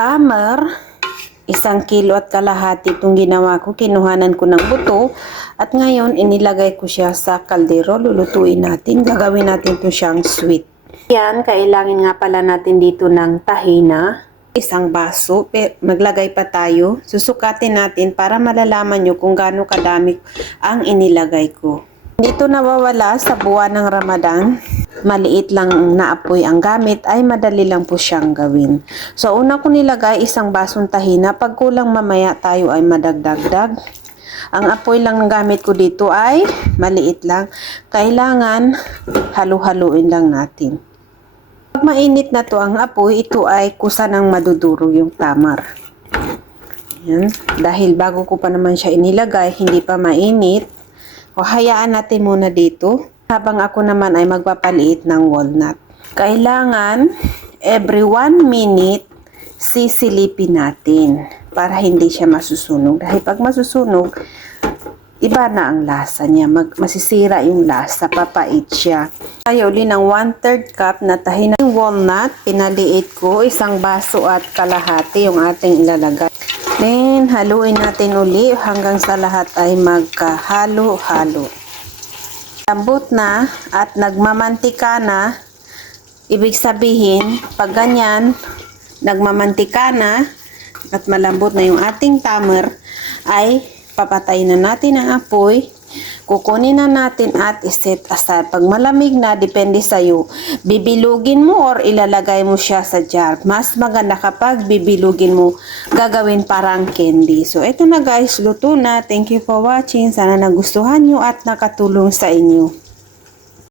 tamer, isang kilo at kalahati itong ginawa ko. Kinuhanan ko ng buto at ngayon inilagay ko siya sa kaldero. Lulutuin natin. Gagawin natin ito siyang sweet. Yan, kailangan nga pala natin dito ng tahina. Isang baso, maglagay pa tayo. Susukatin natin para malalaman nyo kung gaano kadami ang inilagay ko. Dito nawawala sa buwan ng Ramadan. Maliit lang na apoy ang gamit ay madali lang po siyang gawin. So una ko nilagay isang basong tahina. Pag kulang mamaya tayo ay madagdagdag. Ang apoy lang ng gamit ko dito ay maliit lang. Kailangan halu-haluin lang natin. Pag mainit na to ang apoy, ito ay kusa ng maduduro yung tamar. Yan. Dahil bago ko pa naman siya inilagay, hindi pa mainit. O hayaan natin muna dito. Habang ako naman ay magpapaliit ng walnut. Kailangan every 1 minute sisilipin natin para hindi siya masusunog. Dahil pag masusunog, iba na ang lasa niya. Mag, masisira yung lasa, papait siya. Tayo uli ng 1 3 cup na tahin ng walnut. Pinaliit ko, isang baso at kalahati yung ating ilalagay. Then, haluin natin uli hanggang sa lahat ay magkahalo-halo. Lambot na at nagmamantika na, ibig sabihin, pag ganyan, nagmamantika na at malambot na yung ating tamer, ay papatayin na natin ang apoy, kukunin na natin at iset aside. Pag malamig na, depende sa'yo, bibilugin mo or ilalagay mo siya sa jar. Mas maganda kapag bibilugin mo, gagawin parang candy. So, ito na guys, luto na. Thank you for watching. Sana nagustuhan nyo at nakatulong sa inyo.